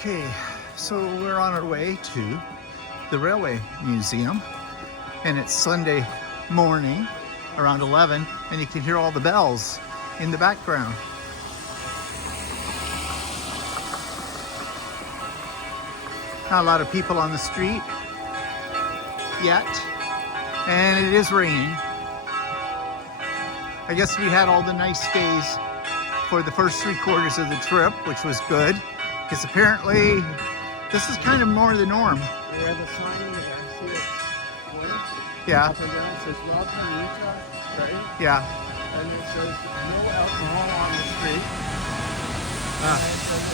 Okay, so we're on our way to the Railway Museum, and it's Sunday morning around 11, and you can hear all the bells in the background. Not a lot of people on the street yet, and it is raining. I guess we had all the nice days for the first 3/4 of the trip, which was good, because apparently this is kind of more the norm. Where the sign there, see it's one Yeah, up and down, it says welcome Utah, right? yeah. And it says no alcohol on the street. And it says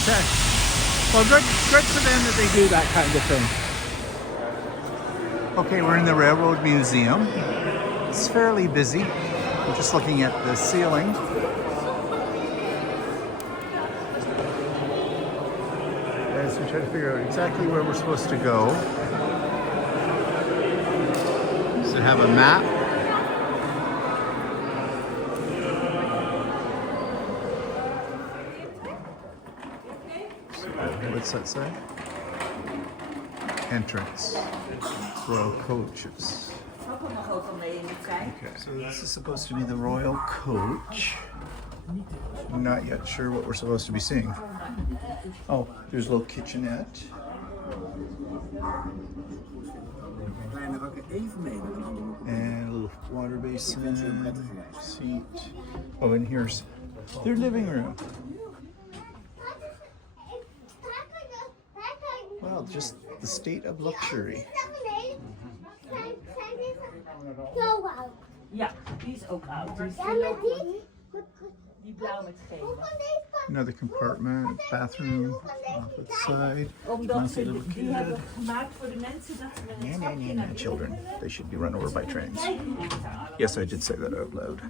Okay. Well, good for them that they do that kind of thing. Okay, we're in the Railroad Museum. It's fairly busy. I'm just looking at the ceiling. As we try to figure out exactly where we're supposed to go. So have a map. What's that say? Entrance. Royal Coaches. Okay, so this is supposed to be the Royal Coach. I'm not yet sure what we're supposed to be seeing. Oh, there's a little kitchenette. And a little water basin, seat. Oh, and here's their living room. Well, just the state of luxury. Ja, die is ook oud. Die blauw met geel. Another compartment, bathroom off to the side. Omdat Nice ze little die kid. hebben gemaakt voor de mensen dat we een stapje naar Children, they should be run over by trains. beneden. Yes, I did say that out loud.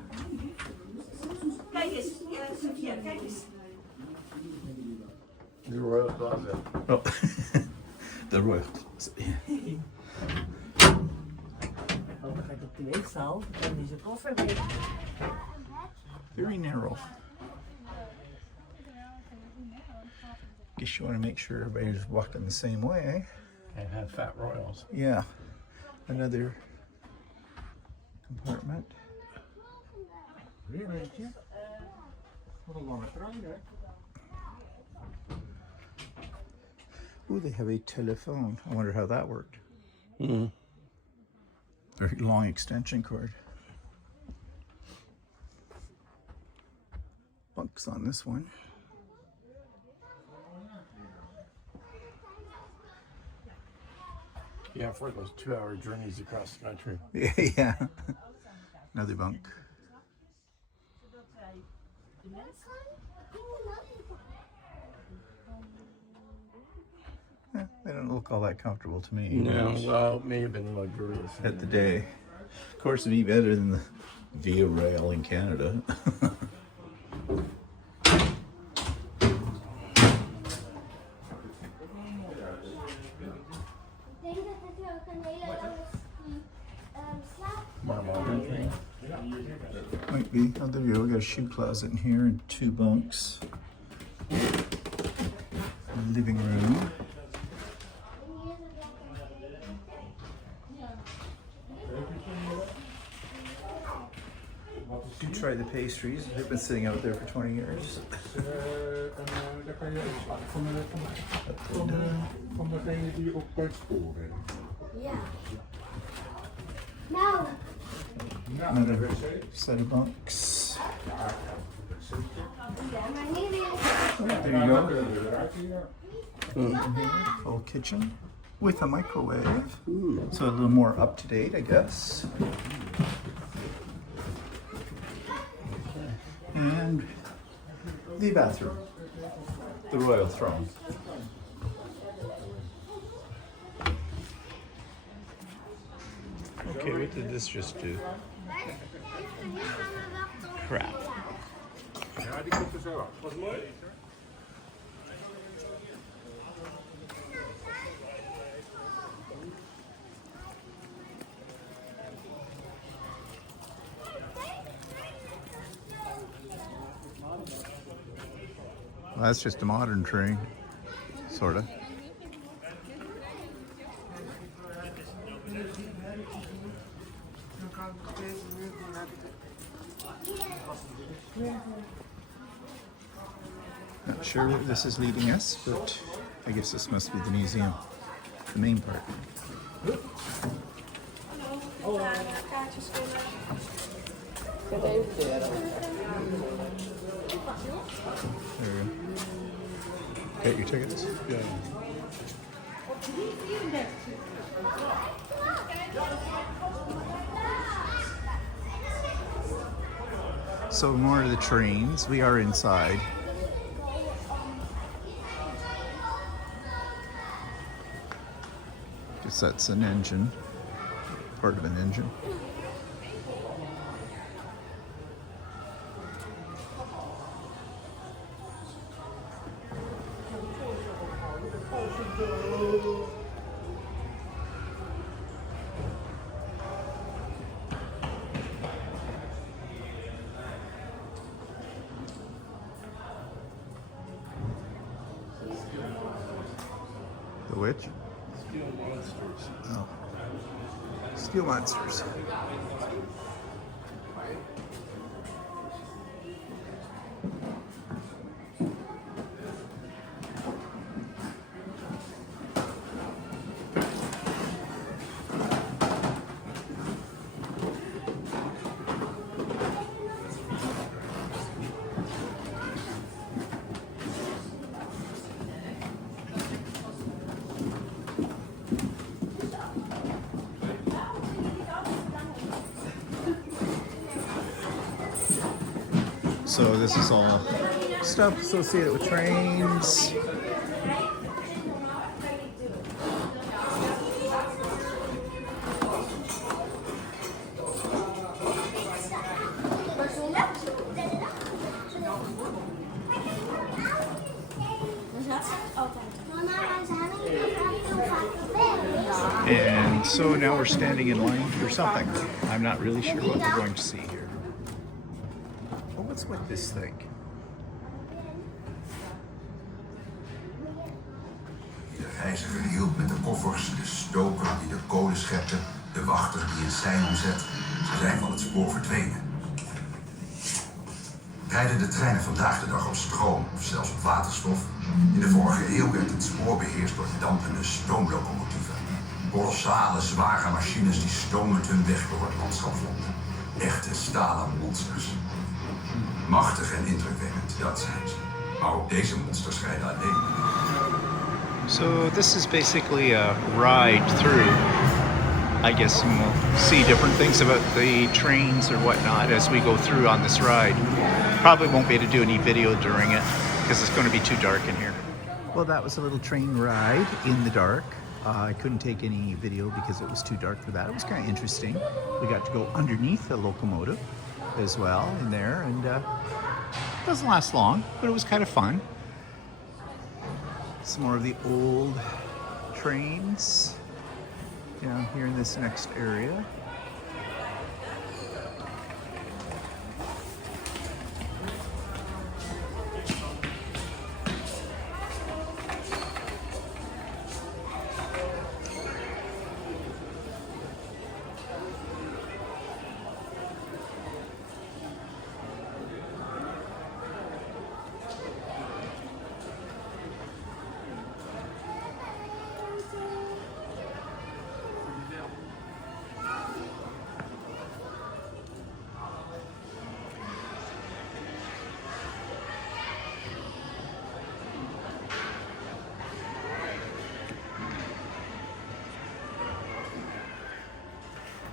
Kijk eens, Sophia, kijk eens. the Royal Closet. Oh, the Royal. Oh, dan gaat op de weegzaal en is het koffer weer. Very narrow. Guess you want to make sure everybody's walking the same way. And have fat royals. Yeah. Another compartment. Weer eentje. Wat een lange trein, hè? Ooh, they have a telephone. I wonder how that worked. Very long extension cord. Bunks on this one. Yeah, for those 2-hour journeys across the country. Yeah. Another bunk. They don't look all that comfortable to me. No, well, it may have been luxurious. At the day. Of course, it'd be better than the Via Rail in Canada. More modern train. Might be. Oh, there you go. We got a shoe closet in here and 2 bunks. Living room. Do try the pastries. They've been sitting out there for 20 years. Van degene die op buitensporen werken. Ja. Nou, Another set of bunks. maar niet meer. There you go. Eruit hier. Full kitchen with a microwave. So a little more up to date, I guess. And the bathroom, the royal throne. Okay, what did this just do? Crap. Ja, die komt er zo af. Was mooi? Well, that's just a modern train, sort of. Not sure where this is leading us, but I guess this must be the museum, the main part. There you go. Get your tickets? Ja. So more of the trains. We are inside. Guess that's an engine, part of an engine. The which? Steel monsters. Oh. Steel monsters. So this is all stuff associated with trains. And so now we're standing in line for something. I'm not really sure what we're going to see here. Oh, what's with this thing? De reiziger hielp met de koffers, de stoker die de kolen schepte, de wachter die een sein omzet. Ze zijn van het spoor verdwenen. Rijden de treinen vandaag de dag op stroom of zelfs op waterstof? In de vorige eeuw werd het spoor beheerst door dampende stoomlocomotieven. Kolossale, zware machines die stomend hun weg door het landschap vonden. Echte stalen monsters. Machtig en indrukwekkend, dat zijn ze. Maar ook deze monsters rijden alleen. So this is basically a ride through. I guess and we'll see different things about the trains or whatnot as we go through on this ride. Probably won't be able to do any video during it because it's going to be too dark in here. Well, that was a little train ride in the dark. I couldn't take any video because it was too dark for that. It was kind of interesting. We got to go underneath the locomotive as well in there, and it doesn't last long, but it was kind of fun. Some more of the old trains down here in this next area.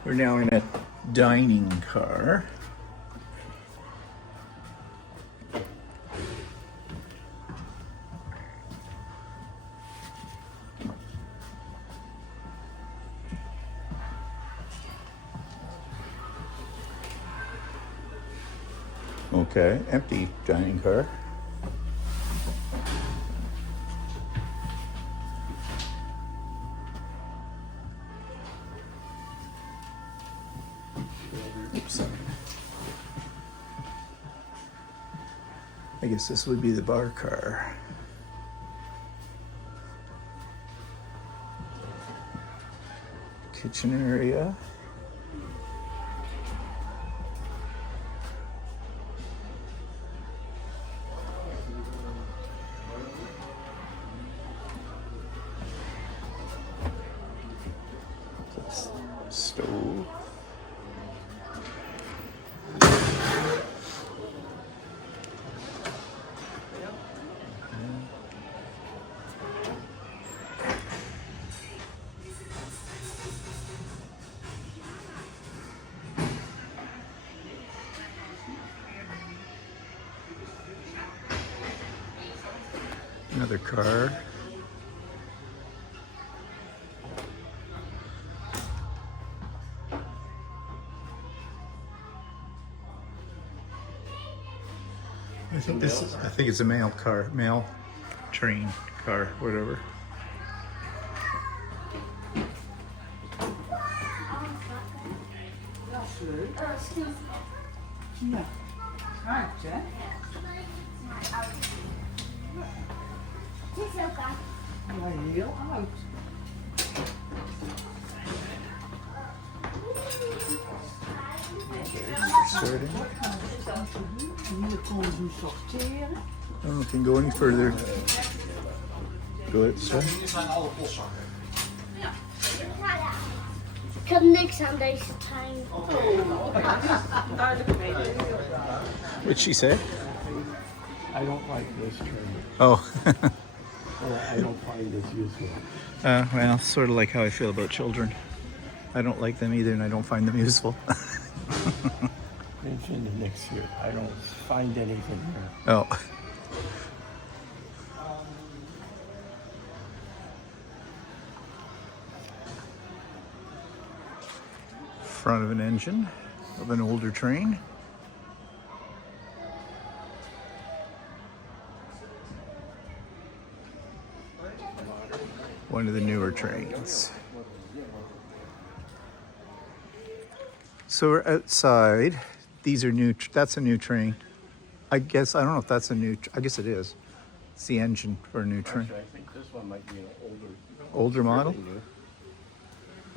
We're now in a dining car. Okay, empty dining car. Oops. I guess this would be the bar car. Kitchen area. Stove. Another car. I think it's a mail car, mail train car, whatever. Ja, raakt hè? Het is ook aan. Maar heel oud. Sorting. En hier konden ze hem sorteren. I don't know if you can go any further. Go ahead, sir. Ik heb niks aan deze trein. What'd she say? I don't like this train. Oh, I don't find this useful. well, sort of like how I feel about children. I don't like them either, and I don't find them useful. Mention it next year. I don't find anything here. Oh. Front of an engine of an older train. One of the newer trains. So we're outside. These are new. That's a new train. I guess I don't know if that's a new. I guess it is. It's the engine for a new train. Actually, I think this one might be an Older model. fairly new.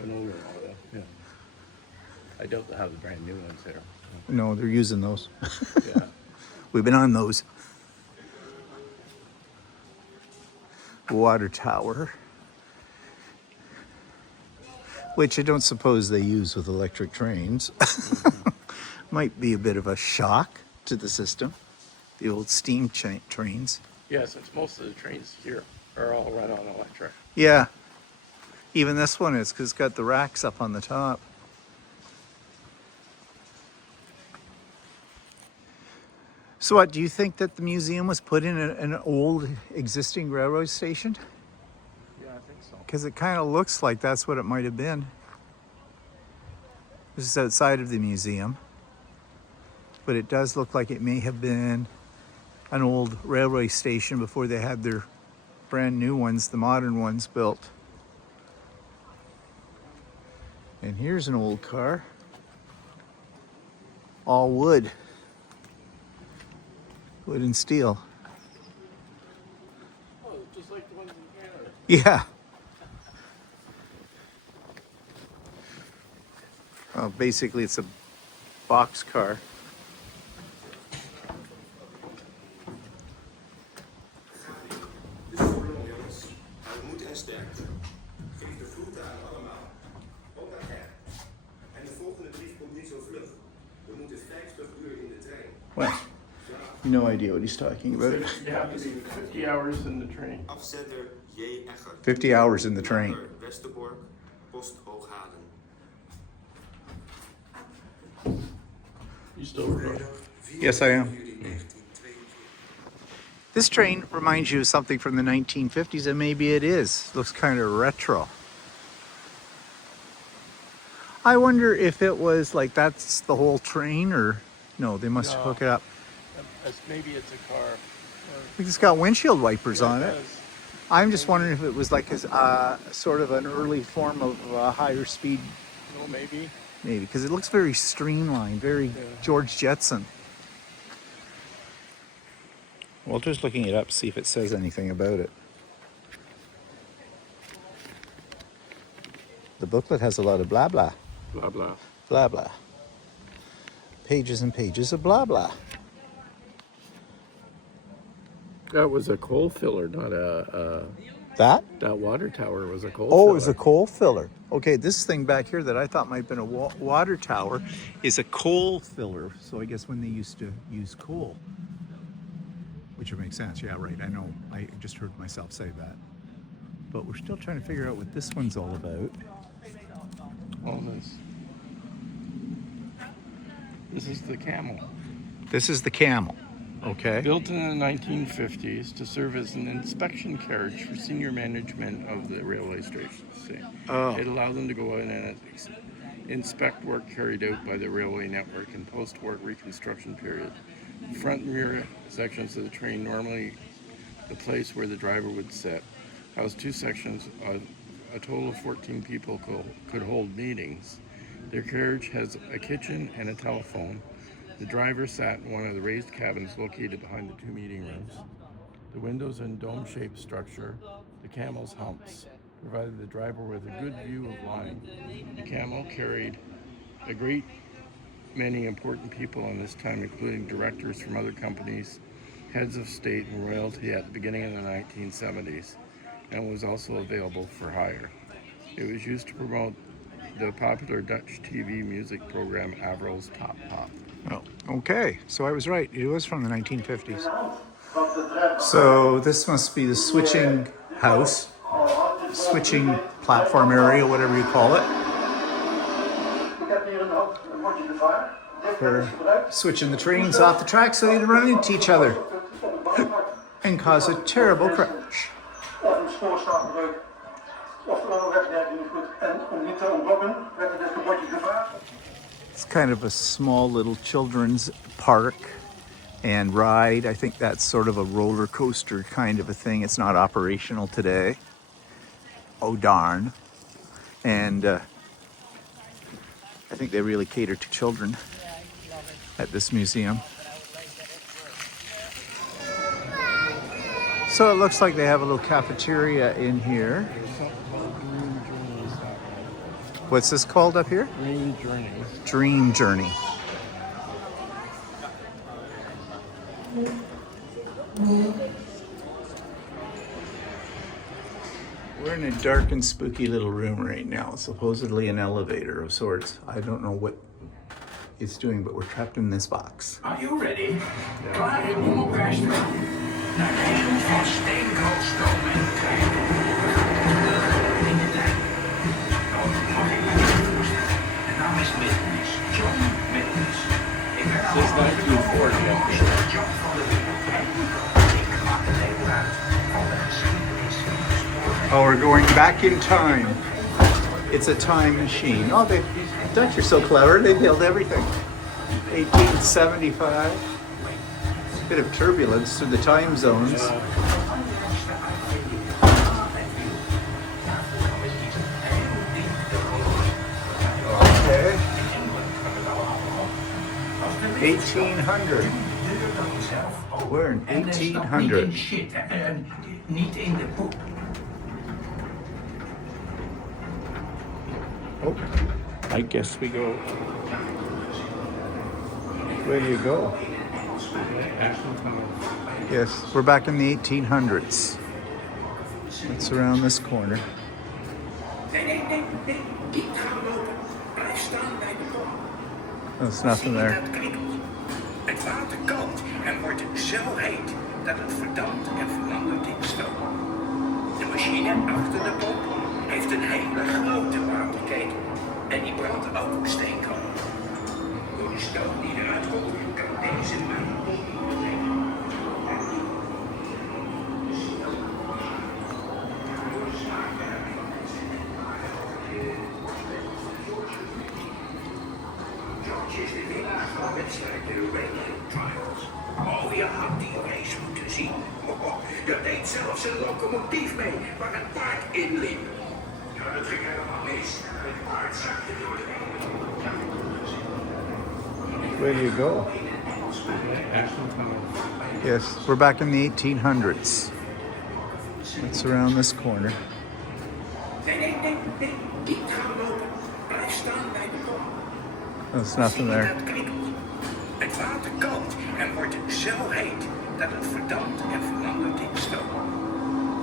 An older model. Yeah. I don't have the brand new ones there. No, they're using those. Yeah. We've been on those. Water tower, which I don't suppose they use with electric trains. Might be a bit of a shock to the system. The old steam trains. Yeah, since most of the trains here are all run on electric. Yeah, even this one is because it's got the racks up on the top. So what, do you think that the museum was put in an old existing railroad station? Yeah, I think so. Because it kind of looks like that's what it might have been. This is outside of the museum. But it does look like it may have been an old railway station before they had their brand new ones, the modern ones, built. And here's an old car. All wood. Wood and steel. Oh, just like the ones in Canada. Yeah. Basically, it's a box car. Dus voor jongens, hou moed en sterkte. Geef de voertuigen allemaal. Ook aan her. En de volgende brief komt niet zo vlug. We moeten 50 uur in de trein. Well, no idea what he's talking about. You have to be 50 hours in the train. Afzender J. Egger. 50 hours in the train. Westerbork, Post Hooghalen. You still recording? Yes, I am. This train reminds you of something from the 1950s, and maybe it is. Looks kind of retro. I wonder if it was like that's the whole train, or no, they must No. hook it up. Maybe it's a car. It's got windshield wipers on it. does. I'm just wondering if it was like a sort of an early form of higher speed, No, maybe. maybe, because it looks very streamlined, very George Jetson. Walter's looking it up, see if it says anything about it. The booklet has a lot of blah blah. Blah, blah. Blah blah. Pages and pages of blah blah. That was a coal filler, not That? that water tower was a coal Oh, filler. it was a coal filler. Okay, this thing back here that I thought might have been a water tower is a coal filler. So I guess when they used to use coal, which would make sense. Yeah, right. I know. I just heard myself say that. But we're still trying to figure out what this one's all about. All this. This is the Camel. This is the Camel. Okay. Built in the 1950s to serve as an inspection carriage for senior management of the railway stations. Oh. It allowed them to go in and inspect work carried out by the railway network in post-war reconstruction period. Front and rear sections of the train, normally the place where the driver would sit, house two sections. A total of 14 people could hold meetings. Their carriage has a kitchen and a telephone. The driver sat in one of the raised cabins located behind the two meeting rooms. The windows in dome-shaped structure, the Camel's humps, provided the driver with a good view of line. The Camel carried a great many important people in this time, including directors from other companies, heads of state and royalty at the beginning of the 1970s, and was also available for hire. It was used to promote the popular Dutch TV music program Avril's Top Pop. Oh, okay. So I was right. It was from the 1950s. So this must be the switching house, switching platform area, whatever you call it, for switching the trains off the track so they don't run into each other and cause a terrible crash. It's kind of a small little children's park and ride. I think that's sort of a roller coaster kind of a thing. It's not operational today. Oh darn. And I think they really cater to children at this museum. So it looks like they have a little cafeteria in here. What's this called up here? Dream Journey. Dream Journey. We're in a dark and spooky little room right now. It's supposedly an elevator of sorts. I don't know what it's doing, but we're trapped in this box. Are you ready? Klaar om op reis te gaan. Naar de hemel van steenkool, stoom en trein. In de tijd. Nou, mag ik me niet voorstellen. De naam is Mittens. John Mittens. Ik ben al Sinds 1940. John van de Wereldtrein. Ik maak het deel uit van de geschiedenis van de spoorweg. Oh, we're going back in time. It's a time machine. Oh, the Dutch are so clever. They build everything. 1875. Bit of turbulence through the time zones. Okay. 1800. We're in 1800. Shit, niet in de poep. Oh, I guess we go. Where do you go? Yes, we're back in the 1800s. It's around this corner. Nee, niet gaan lopen. Blijf staan bij de kom. There's nothing there. Dat kriebelt. Het water kookt en wordt zo heet dat het verdampt en verandert in stoom. De machine achter de pomp heeft een hele grote waterketel en die brandt ook op steenkool. Door de stoom die eruit komt kan deze man George is de winnaar van de wedstrijd de Radio Trials. Oh, je had die race moeten zien. Er deed zelfs een locomotief mee waar een paard in liep. Ja, dat ging helemaal mis. Het paard zakte door de Where do you go? Yes, we're back in the 1800s. It's around this corner. Nee, niet gaan lopen. Blijf staan bij de kom. There's nothing Zie je there. dat kriebelt? Het water kookt en wordt zo heet dat het verdampt en verandert in stoom.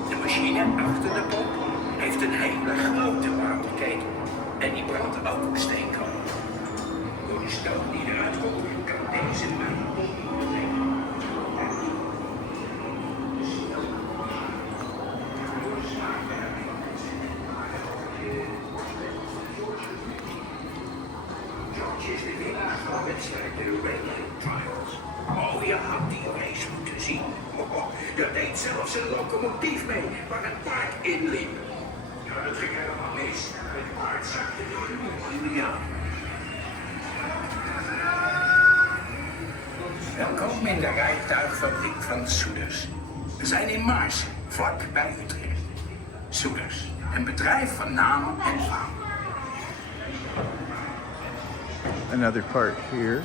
De machine achter de pomp heeft een hele grote waterketel en die brandt ook op steenkool. Door de stoom die eruit komt, kan deze man is de winnaar van de wedstrijd de Relay Trials. Oh, je had die race moeten zien. Er deed zelfs een locomotief mee waar een paard in liep. Ja, dat ging helemaal mis. Het paard zakte door de Julian. Welkom in de rijtuigfabriek van Soeders. We zijn in Maarsen, vlak bij Utrecht. Soeders, een bedrijf van naam en faam. Another part here.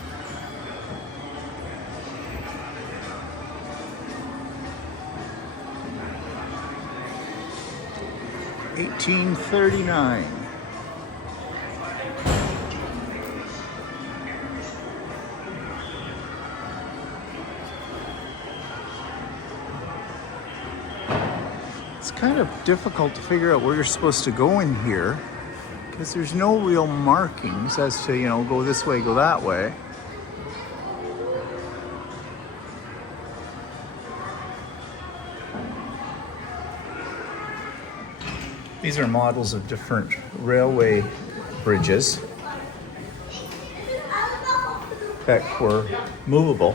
$1839. It's kind of difficult to figure out where you're supposed to go in here, because there's no real markings as to, go this way, go that way. These are models of different railway bridges that were movable.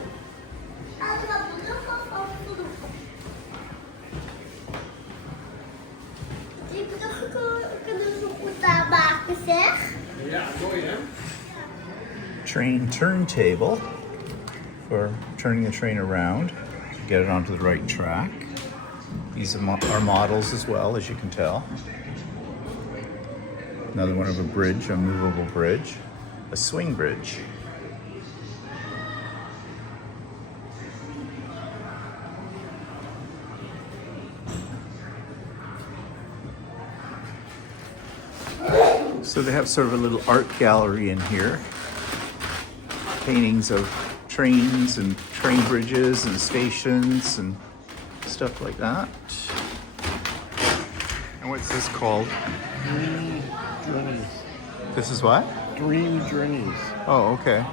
Die bruggen kunnen we goed aanmaken, zeg. Train turntable for turning the train around to get it onto the right track. These are models as well, as you can tell. Another one of a bridge, a movable bridge, a swing bridge. So they have sort of a little art gallery in here. Paintings of trains and train bridges and stations and stuff like that. And what's this called? Dream Journeys. This is what? Dream Journeys. Oh, okay.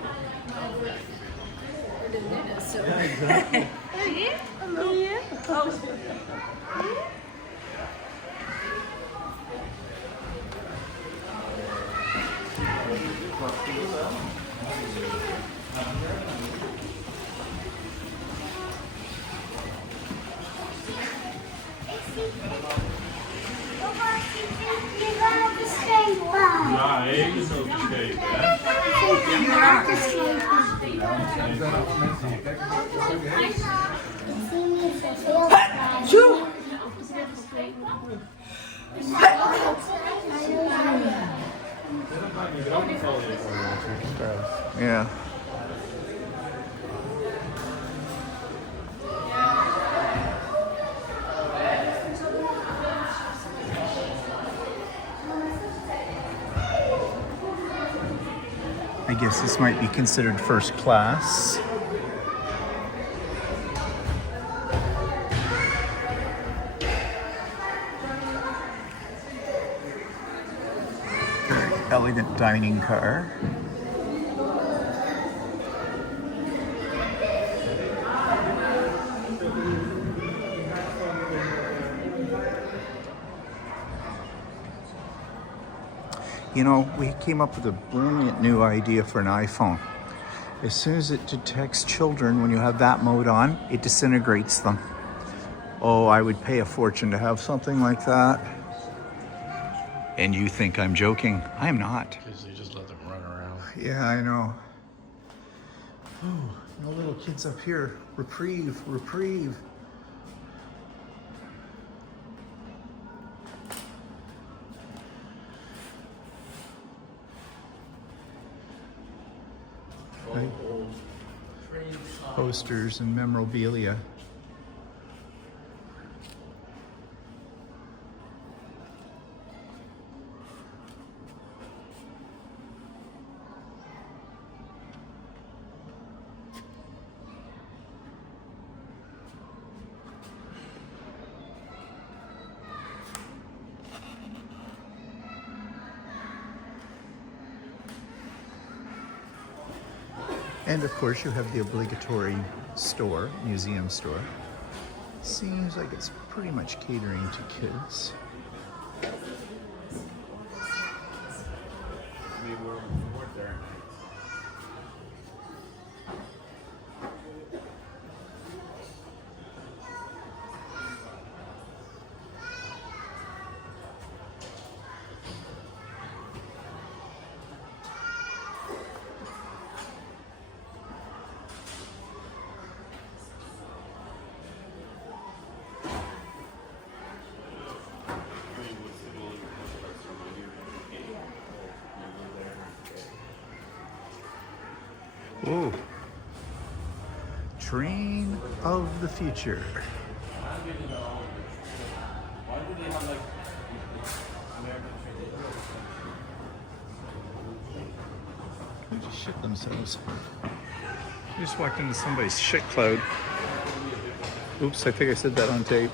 Je gaat de schepen. Ja, even zo gekeken, hè? Je gaat de schepen. Ik zie niet zoveel bij. Yeah. I guess this might be considered first class. Very elegant dining car. You know, we came up with a brilliant new idea for an iPhone. As soon as it detects children, when you have that mode on, it disintegrates them. Oh, I would pay a fortune to have something like that. And you think I'm joking. I am not. Because they just let them run around. Yeah, I know. Oh, no little kids up here. Reprieve, reprieve. Train posters and memorabilia. And of course you have the obligatory store, museum store. Seems like it's pretty much catering to kids. Whoa. Train of the future. They just shit themselves. They just walked into somebody's shit cloud. Oops, I think I said that on tape.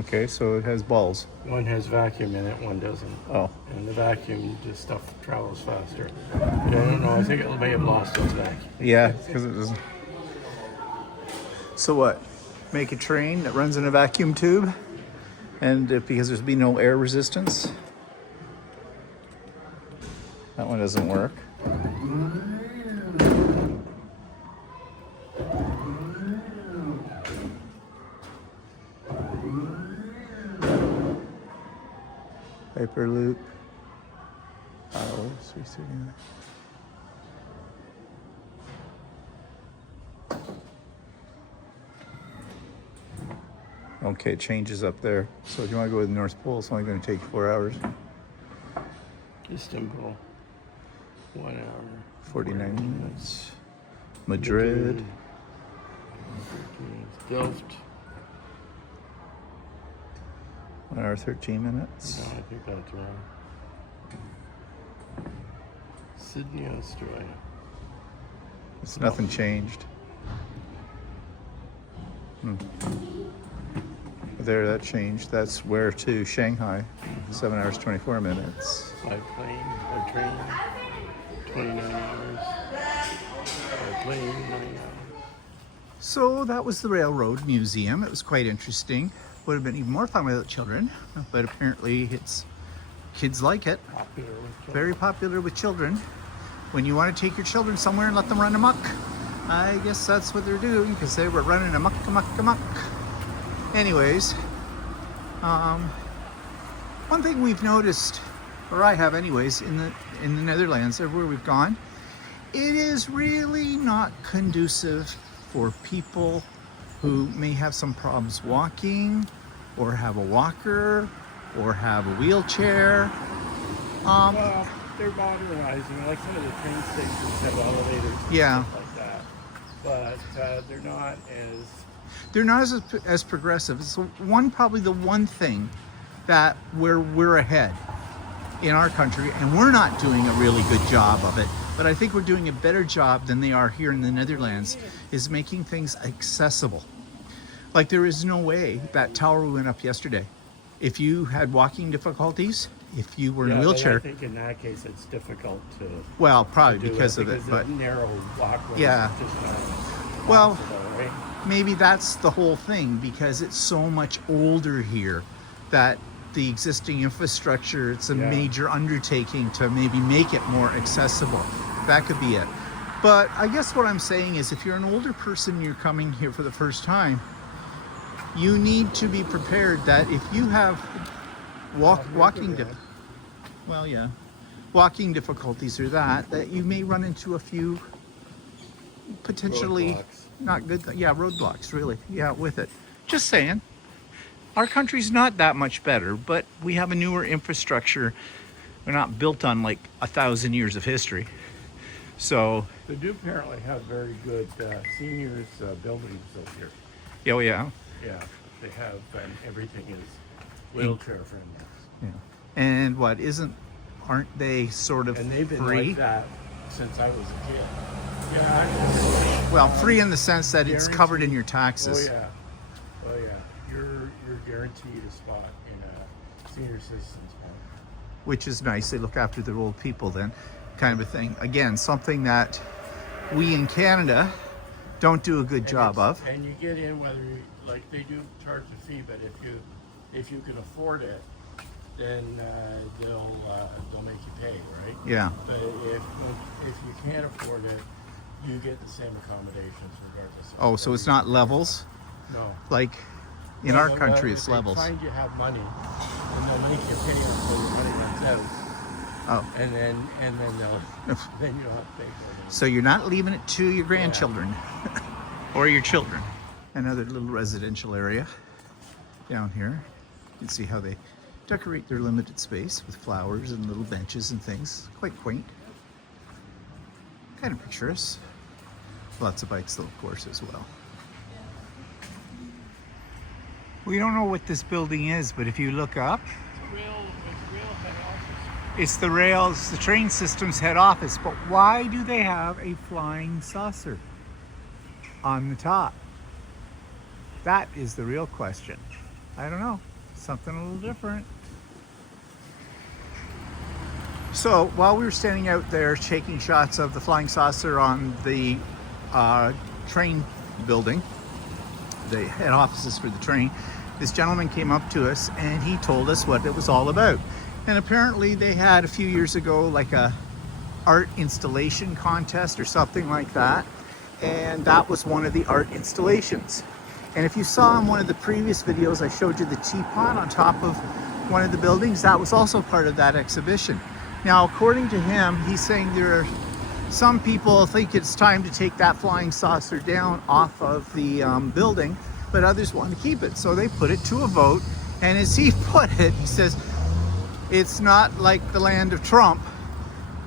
Okay, so it has balls. One has vacuum in it, one doesn't. Oh. And the vacuum, just stuff travels faster. I don't know, I think it may have lost its vacuum. Yeah, because it doesn't. So what? Make a train that runs in a vacuum tube, and because there's be no air resistance. That one doesn't work. Hyperloop. Oh, 339. Okay, it changes up there. So if you want to go to the North Pole, it's only going to take 4 hours. Istanbul, 1 hour. 49 minutes. Madrid. Delft. 1 hour, 13 minutes. No, I think that's wrong. Sydney, Australia. It's nothing changed. There, that changed. That's where to Shanghai. 7 hours, 24 minutes. By plane or train, 29 hours. By plane, 9 hours. So that was the Railroad Museum. It was quite interesting. Would have been even more fun without children, but apparently it's kids like it. Popular with children. Very popular with children. When you want to take your children somewhere and let them run amok, I guess that's what they're doing, because they were running amok. Anyways, one thing we've noticed, or I have anyways, in the Netherlands, everywhere we've gone, it is really not conducive for people who may have some problems walking, or have a walker, or have a wheelchair. Well, they're modernizing, like some of the train stations have elevators and Yeah. stuff like that. But they're not as... They're not as progressive. It's probably the one thing that we're ahead in our country, and we're not doing a really good job of it. But I think we're doing a better job than they are here in the Netherlands, is making things accessible. Like, there is no way that tower we went up yesterday, if you had walking difficulties, if you were in a But wheelchair, I think in that case it's difficult to well, probably do because of it, because but the narrow walkway Yeah. is just not Well, possible, right? maybe that's the whole thing, because it's so much older here that the existing infrastructure, it's a Yeah. major undertaking to maybe make it more accessible. That could be it. But I guess what I'm saying is, if you're an older person, you're coming here for the first time, you need to be prepared that if you have walking Good. well, yeah, walking difficulties or that you may run into a few potentially Roadblocks. not good, roadblocks, really. Yeah, with it. Just saying. Our country's not that much better, but we have a newer infrastructure. We're not built on like 1,000 years of history. So, They do apparently have very good seniors buildings up here. oh yeah. Yeah, they have, and everything is wheelchair friendly. Yeah. And aren't they sort of And they've been free? like that since I was a kid. Yeah. Well, free in the sense that it's covered in your Oh taxes. yeah. Oh yeah. You're guaranteed a spot in a senior citizens home. Which is nice. They look after their old people then, kind of a thing. Again, something that we in Canada don't do a good job of. And you get in whether you, like they do charge a fee, but if you can afford it, then they'll make you pay, right? Yeah. But if you can't afford it, you get the same accommodations regardless. Oh, so it's not levels? No. Like in our country, it's levels. They find you have money, and they'll make you pay until the money runs out, Oh, and then they'll then you don't have to pay for it. so you're not leaving it to your grandchildren or your children. Another little residential area down here. You can see how they decorate their limited space with flowers and little benches and things. Quite quaint. Kind of picturesque. Lots of bikes though, of course, as well. We don't know what this building is, but if you look up, it's the rails, the train system's head office. But why do they have a flying saucer on the top? That is the real question. I don't know. Something a little different. So while we were standing out there taking shots of the flying saucer on the train building, the head offices for the train, this gentleman came up to us and he told us what it was all about. And apparently they had a few years ago like a art installation contest or something like that, and that was one of the art installations. And if you saw in one of the previous videos I showed you the teapot on top of one of the buildings, that was also part of that exhibition. Now according to him, he's saying there are some people think it's time to take that flying saucer down off of the building, but others want to keep it. So they put it to a vote, and as he put it, he says, it's not like the land of Trump.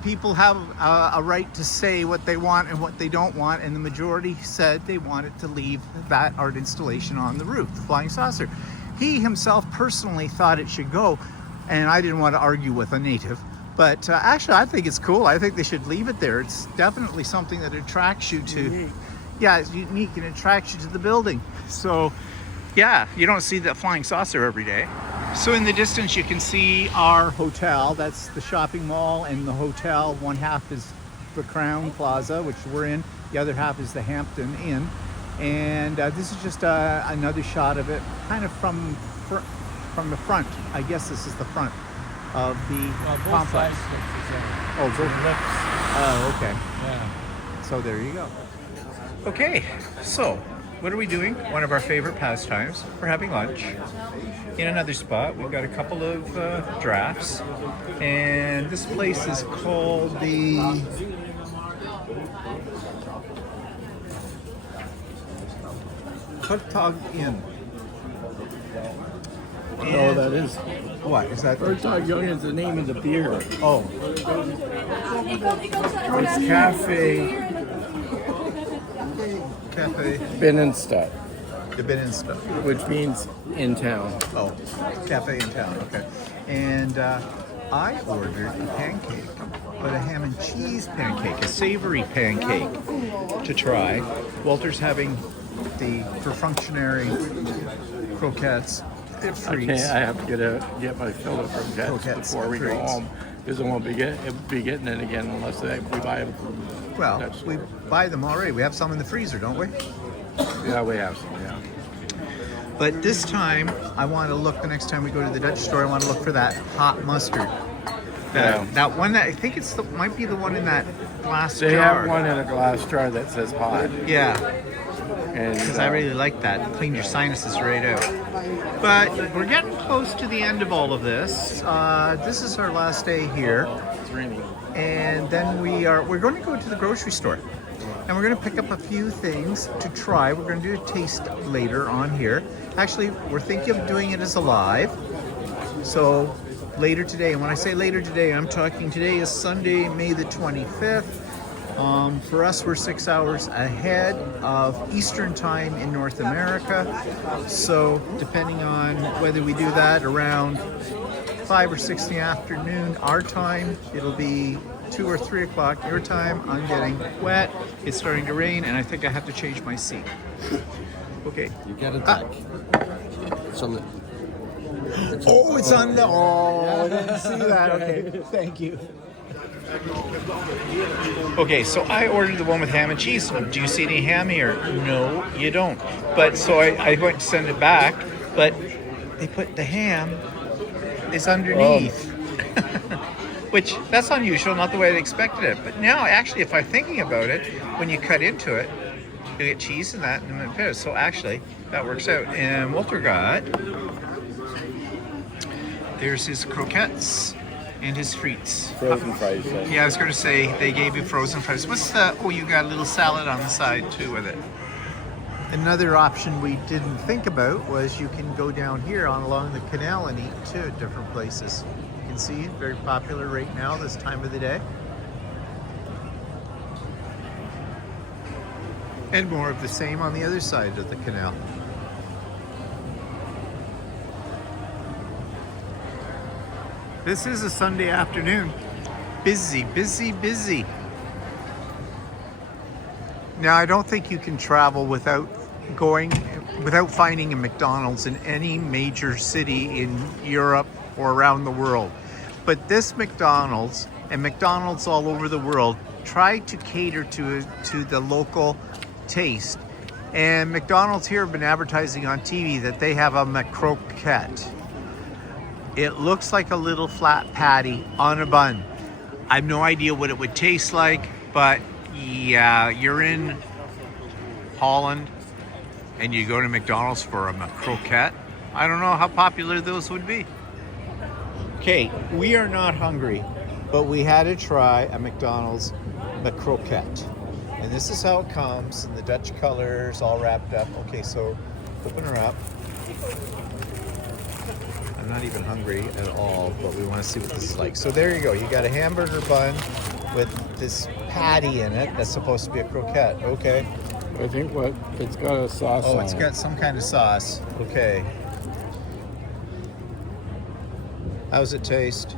People have a right to say what they want and what they don't want, and the majority said they wanted to leave that art installation on the roof, the flying saucer. He himself personally thought it should go, and I didn't want to argue with a native, but actually I think it's cool. I think they should leave it there. It's definitely something that attracts you to, Unique. yeah, it's unique and attracts you to the building. So yeah, you don't see that flying saucer every day. So in the distance you can see our hotel. That's the shopping mall and the hotel. One half is the Crown Plaza, which we're in. The other half is the Hampton Inn. And this is just another shot of it, kind of from the front. I guess this is the front of the complex. Oh, both. Oh, okay. Yeah. So there you go. Okay, so what are we doing? One of our favorite pastimes. We're having lunch in another spot. We've got a couple of drafts, and this place is called the Hertog Inn. No, that is. What is that? Hertog Young is the name of the beer. Oh, It's Cafe Binnenstad, the Binnenstad. which means in town. Oh, cafe in town. Okay. And I ordered a pancake, but a ham and cheese pancake, a savory pancake to try. Walter's having the perfunctory croquettes. They're Okay, frites. I have to get my fill of croquettes Croquettes, before we go frites. home, because I won't be getting it again unless we buy them from. Well, that we store. buy them already. We have some in the freezer, don't we? Yeah, we have some. Yeah. But this time, I want to look, the next time we go to the Dutch store, I want to look for that hot mustard. Yeah. That one that, I think it's might be the one in that glass They jar. have one in a glass jar that says hot, Yeah, and because I really like that. It cleans your sinuses right out. But we're getting close to the end of all of this. This is our last day here. It's raining. And then we're going to go to the grocery store. And we're going to pick up a few things to try. We're going to do a taste later on here. Actually, we're thinking of doing it as a live. So later today, and when I say later today, I'm talking today is Sunday, May the 25th. For us, we're 6 hours ahead of Eastern time in North America. So depending on whether we do that around 5 or 6 in the afternoon, our time, it'll be 2 or 3 o'clock your time. I'm getting wet. It's starting to rain, and I think I have to change my seat. Okay. You got a deck. It's on the. Oh, it's on the. Oh, I didn't see that. Okay, thank you. Okay, so I ordered the one with ham and cheese. Do you see any ham here? No, you don't. But so I went to send it back, but they put the ham is underneath. Which, that's unusual, not the way I expected it. But now, actually, if I'm thinking about it, when you cut into it, you get cheese and that, and then it. So actually, that works out. And Walter got, there's his croquettes and his frites. Frozen fries. Yeah, I was going to say, they gave you frozen fries. What's the, oh, you got a little salad on the side too with it. Another option we didn't think about was you can go down here on along the canal and eat too at different places. You can see, very popular right now, this time of the day. And more of the same on the other side of the canal. This is a Sunday afternoon. Busy, busy, busy. Now, I don't think you can travel without finding a McDonald's in any major city in Europe or around the world. But this McDonald's and McDonald's all over the world try to cater to the local taste. And McDonald's here have been advertising on TV that they have a McCroquette. It looks like a little flat patty on a bun. I have no idea what it would taste like, but yeah, you're in Holland and you go to McDonald's for a McCroquette. I don't know how popular those would be. Okay, we are not hungry, but we had to try a McDonald's McCroquette. And this is how it comes in the Dutch colors, all wrapped up. Okay, so open her up. I'm not even hungry at all, but we want to see what this is like. So there you go. You got a hamburger bun with this patty in it that's supposed to be a croquette. Okay. I think what it's got a sauce on it. Oh, it's got some kind of sauce. Okay. How's it taste?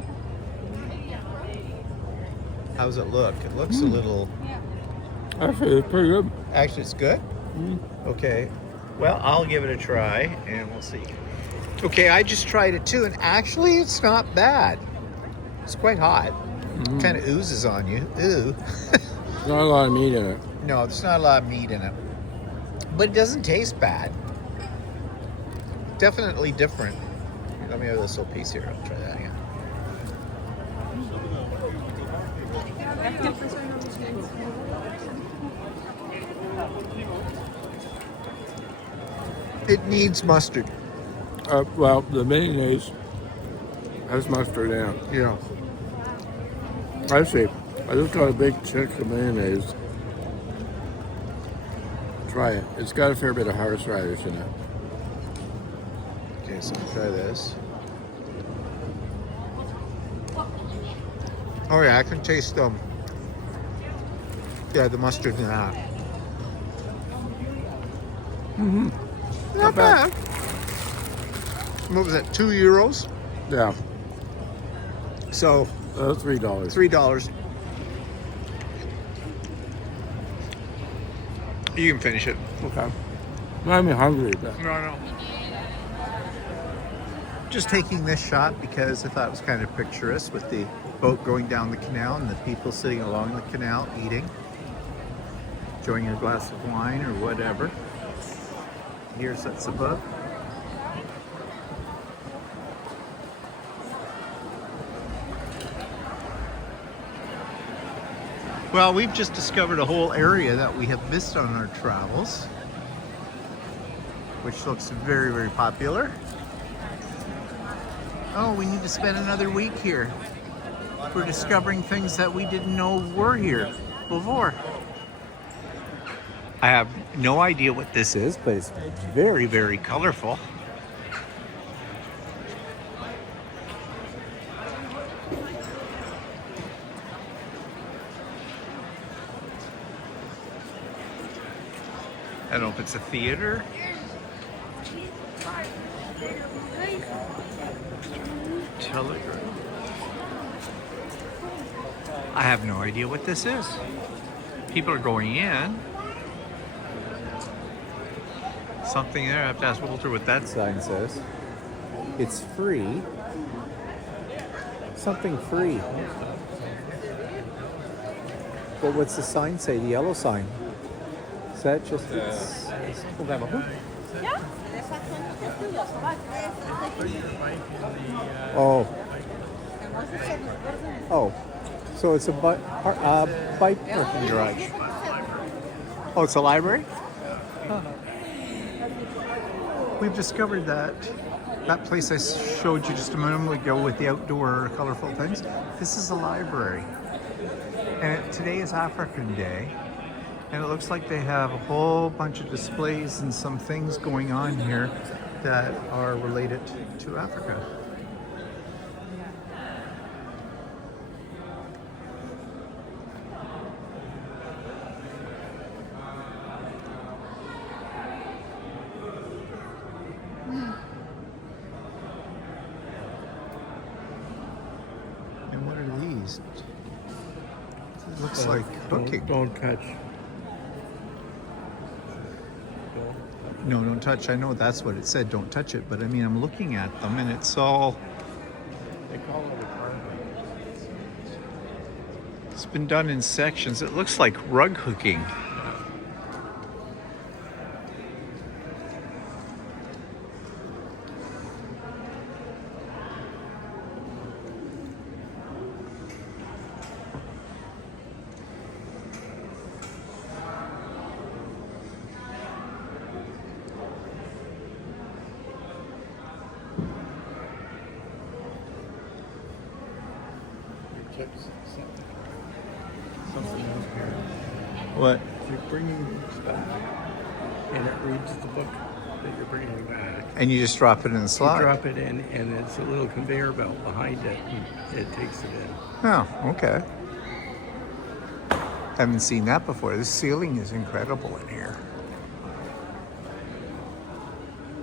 How's it look? It looks a little... Actually, it's pretty good. Actually, it's good? Okay. Well, I'll give it a try, and we'll see. Okay, I just tried it too, and actually it's not bad. It's quite hot. It kind of oozes on you. Ooh. There's not a lot of meat in it. No, there's not a lot of meat in it. But it doesn't taste bad. Definitely different. Let me have this little piece here. I'll try that again. It needs mustard. Well, the mayonnaise has mustard in it. Yeah. I see. I just got a big stick of mayonnaise. Try it. It's got a fair bit of horseradish in it. Okay, so I'll try this. Oh yeah, I can taste the mustard in that. Not bad. What was that, €2? Yeah. So $3. $3. You can finish it. Okay. I'm hungry, but No. Just taking this shot because I thought it was kind of picturesque with the boat going down the canal and the people sitting along the canal eating, enjoying a glass of wine or whatever. Here's that's above. Well, we've just discovered a whole area that we have missed on our travels, which looks very, very popular. Oh, we need to spend another week here. We're discovering things that we didn't know were here before. I have no idea what this is, but it's very, very colorful. I don't know if it's a theater. Telegraph. I have no idea what this is. People are going in. Something there. I have to ask Walter what that sign says. It's free. Something free. But what's the sign say? The yellow sign. Is that just it's Oh. Oh. So it's a bike parking garage. Oh, it's a library? Huh. We've discovered that place I showed you just a moment ago with the outdoor colorful things. This is a library. And today is African Day. And it looks like they have a whole bunch of displays and some things going on here that are related to Africa. And what are these? It looks like cooking. Don't touch. No, don't touch. I know that's what it said, don't touch it. But I mean, I'm looking at them and it's all... They call it a carving. It's been done in sections. It looks like rug hooking. Something else here. What? You're bringing books back, and it reads the book that you're bringing back. And you just drop it in the You slot? drop it in, and it's a little conveyor belt behind it, and it takes it in. Oh, okay. Haven't seen that before. The ceiling is incredible in here.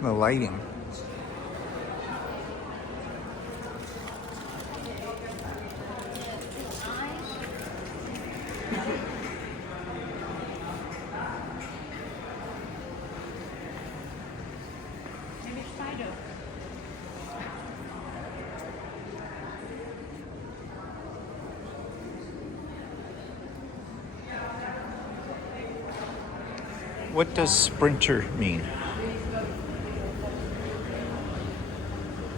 The lighting. What does sprinter mean?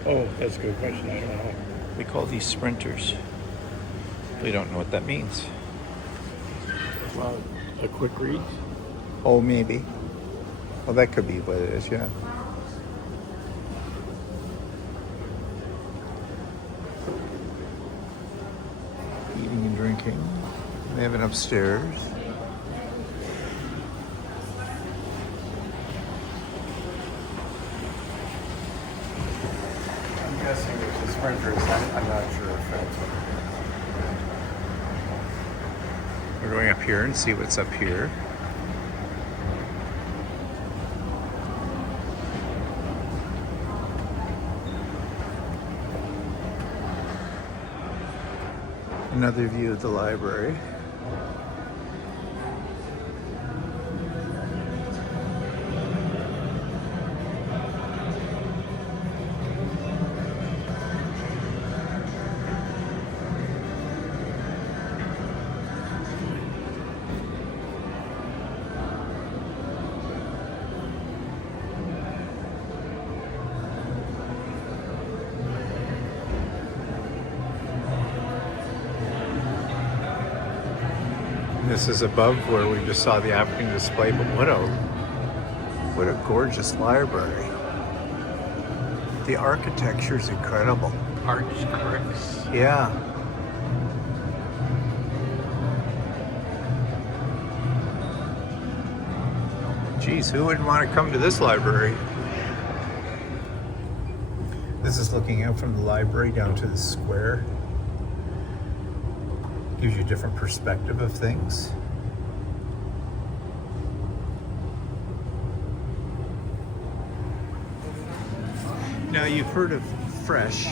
Oh, that's a good question. I don't know. We call these sprinters. We don't know what that means. Well, a quick read. Oh, maybe. Well, that could be what it is, yeah. Eating and drinking. They have it upstairs. I'm guessing it's the sprinters. I'm not sure if that's what We're going up here and see what's up here. Another view of the library. This is above where we just saw the African display, but what a gorgeous library. The architecture is incredible. Arch bricks. Yeah. Geez, who wouldn't want to come to this library? This is looking out from the library down to the square. Gives you a different perspective of things. Now you've heard of Fresh.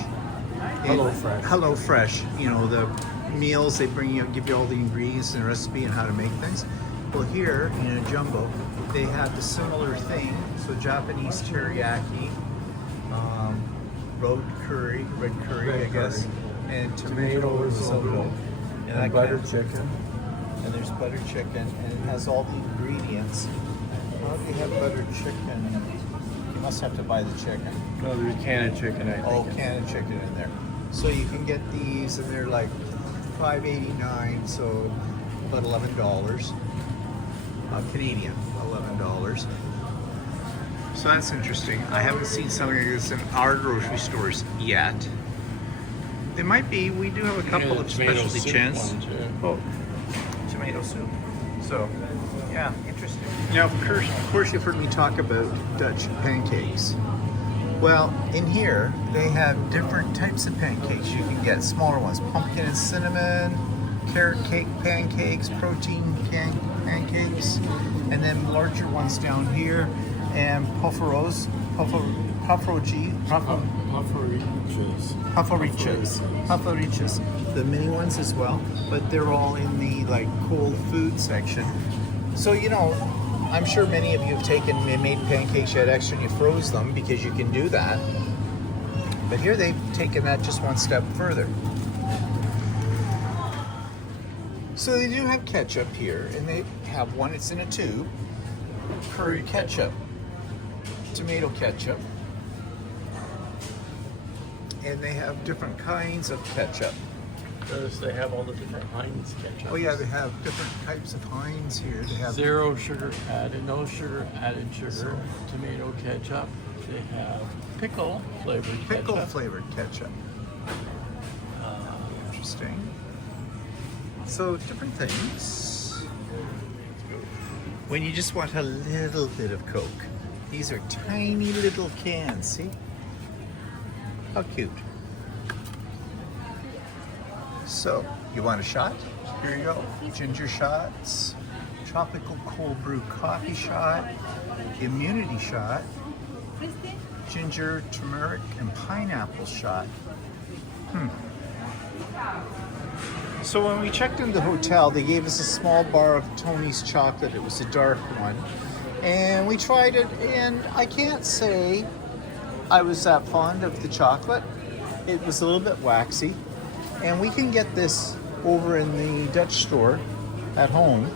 Hello Fresh. Hello Fresh. You know, the meals they bring you, give you all the ingredients and the recipe and how to make things. Well, here in a jumbo, they have the similar thing. So Japanese teriyaki, red curry, I guess, and tomato risotto, And buttered chicken. And there's buttered chicken, and it has all the ingredients. How do they have buttered chicken? You must have to buy the chicken. No, there's a can of chicken, I think. Oh, can of chicken in there. So you can get these, and they're like $5.89, so about $11. Canadian, $11. So that's interesting. I haven't seen something like this in our grocery stores yet. They might be. We do have a couple of specialty chins. Oh, tomato soup. So, yeah, interesting. Now, of course, you've heard me talk about Dutch pancakes. Well, in here, they have different types of pancakes. You can get smaller ones, pumpkin and cinnamon, carrot cake pancakes, protein pancakes, and then larger ones down here, and pufferos, pufferiches, the mini ones as well, but they're all in the like cold food section. So, you know, I'm sure many of you have taken and made pancakes, you had extra and you froze them because you can do that. But here they've taken that just one step further. So they do have ketchup here, and they have one, it's in a tube, curry ketchup, tomato ketchup, and they have different kinds of ketchup. Does they have all the different Heinz ketchup? Oh yeah, they have different types of Heinz here. They have Zero sugar added, no sugar added sugar, tomato ketchup. They have pickle flavored pickle ketchup. flavored ketchup. Interesting. So different things. When you just want a little bit of Coke, these are tiny little cans. See? How cute. So, you want a shot? Here you go. Ginger shots, tropical cold brew coffee shot, immunity shot, ginger, turmeric, and pineapple shot. So when we checked in the hotel, they gave us a small bar of Tony's chocolate. It was a dark one. And we tried it, and I can't say I was that fond of the chocolate. It was a little bit waxy. And we can get this over in the Dutch store at home.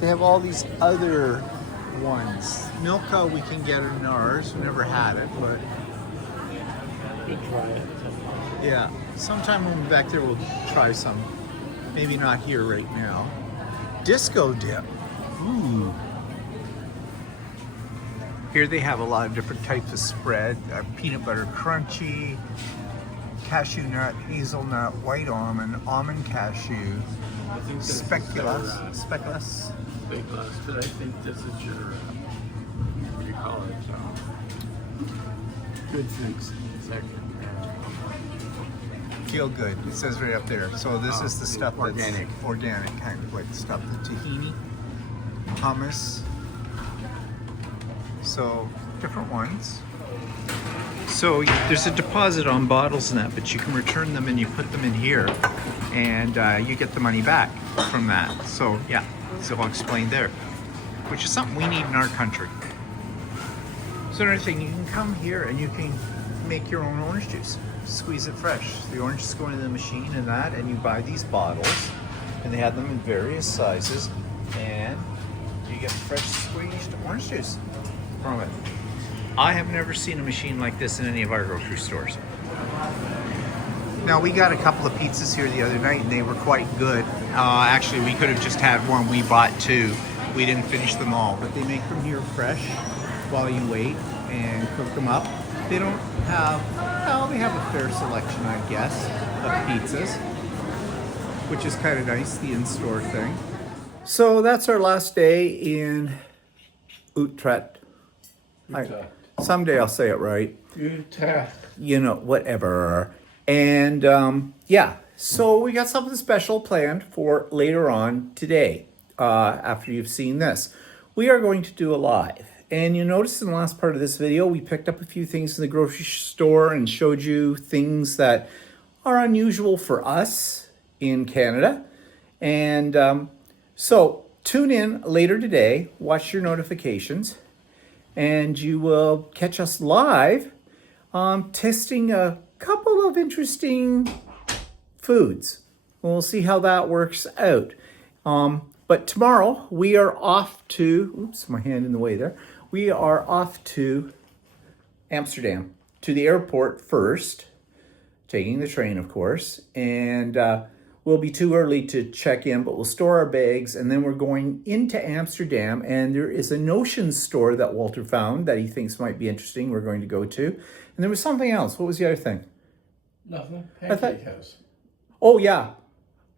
They have all these other ones. Milka we can get in ours. We never had it, but Good try it. yeah. Sometime when we're back there, we'll try some. Maybe not here right now. Disco dip. Ooh. Here they have a lot of different types of spread. Peanut butter crunchy, cashew nut, hazelnut, white almond cashew, I think this speculoos. is big glass, but I think this is your, what do you call it? Good fix. Second. Feel good. It says right up there. So this is the stuff that's organic. organic, kind of like stuff. The tahini, hummus. So different ones. So there's a deposit on bottles and that, but you can return them and you put them in here, and you get the money back from that. So yeah, so I'll explain there, which is something we need in our country. So another thing, you can come here and you can make your own orange juice. Squeeze it fresh. The oranges go into the machine and that, and you buy these bottles, and they have them in various sizes, and you get fresh squeezed orange juice from it. I have never seen a machine like this in any of our grocery stores. Now, we got a couple of pizzas here the other night, and they were quite good. Actually, we could have just had one. We bought two. We didn't finish them all, but they make them here fresh while you wait. and cook them up. They don't have, well, they have a fair selection, I guess, of pizzas, which is kind of nice, the in-store thing. So that's our last day in Utrecht. Someday I'll say it right. Utrecht. You know, whatever. And yeah, so we got something special planned for later on today, after you've seen this. We are going to do a live. And you noticed in the last part of this video, we picked up a few things in the grocery store and showed you things that are unusual for us in Canada. And so tune in later today, watch your notifications, and you will catch us live testing a couple of interesting foods. We'll see how that works out. But tomorrow we are off to, oops, my hand in the way there. We are off to Amsterdam, to the airport first, taking the train, of course, and we'll be too early to check in, but we'll store our bags, and then we're going into Amsterdam, and there is a Notion store that Walter found that he thinks might be interesting we're going to go to. And there was something else. What was the other thing? Nothing. Pancake House. Oh, yeah.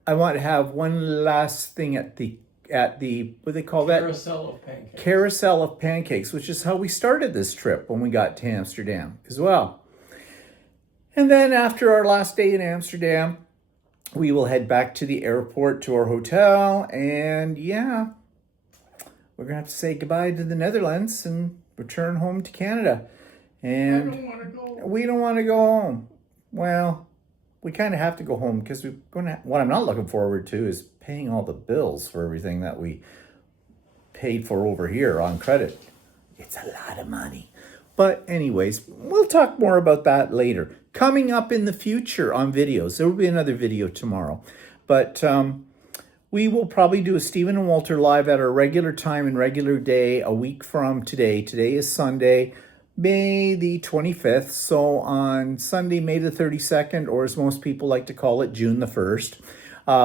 I want to have one last thing at the what do they call that? Carousel of pancakes. Carousel of pancakes, which is how we started this trip when we got to Amsterdam as well. And then after our last day in Amsterdam, we will head back to the airport to our hotel. And yeah, we're going to have to say goodbye to the Netherlands and return home to Canada. And I don't want to go. we don't want to go home. Well, we kind of have to go home because we're going to. What I'm not looking forward to is paying all the bills for everything that we paid for over here on credit. It's a lot of money. But anyways, we'll talk more about that later. Coming up in the future on videos. There will be another video tomorrow. But we will probably do a Stephen and Walter live at our regular time and regular day a week from today. Today is Sunday, May the 25th. So on Sunday, May the 32nd, or as most people like to call it, June the 1st,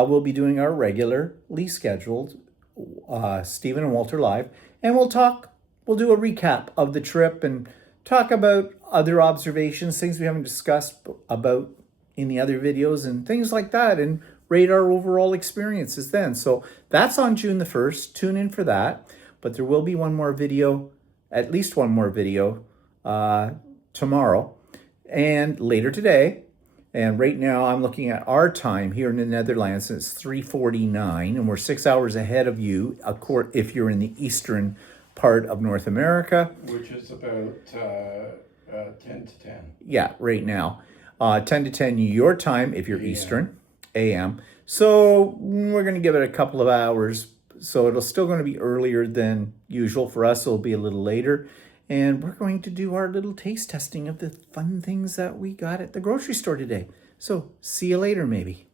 we'll be doing our regularly scheduled Stephen and Walter live. And we'll do a recap of the trip and talk about other observations, things we haven't discussed about in the other videos and things like that, and rate our overall experiences then. So that's on June the 1st. Tune in for that. But there will be one more video, at least one more video tomorrow and later today. And right now I'm looking at our time here in the Netherlands, and it's 3:49, and we're 6 hours ahead of you if you're in the eastern part of North America. Which is about 10 to 10. Yeah, right now. 10 to 10 your time if you're Eastern, AM. So we're going to give it a couple of hours. So it'll still going to be earlier than usual. For us, it'll be a little later. And we're going to do our little taste testing of the fun things that we got at the grocery store today. So see you later, maybe.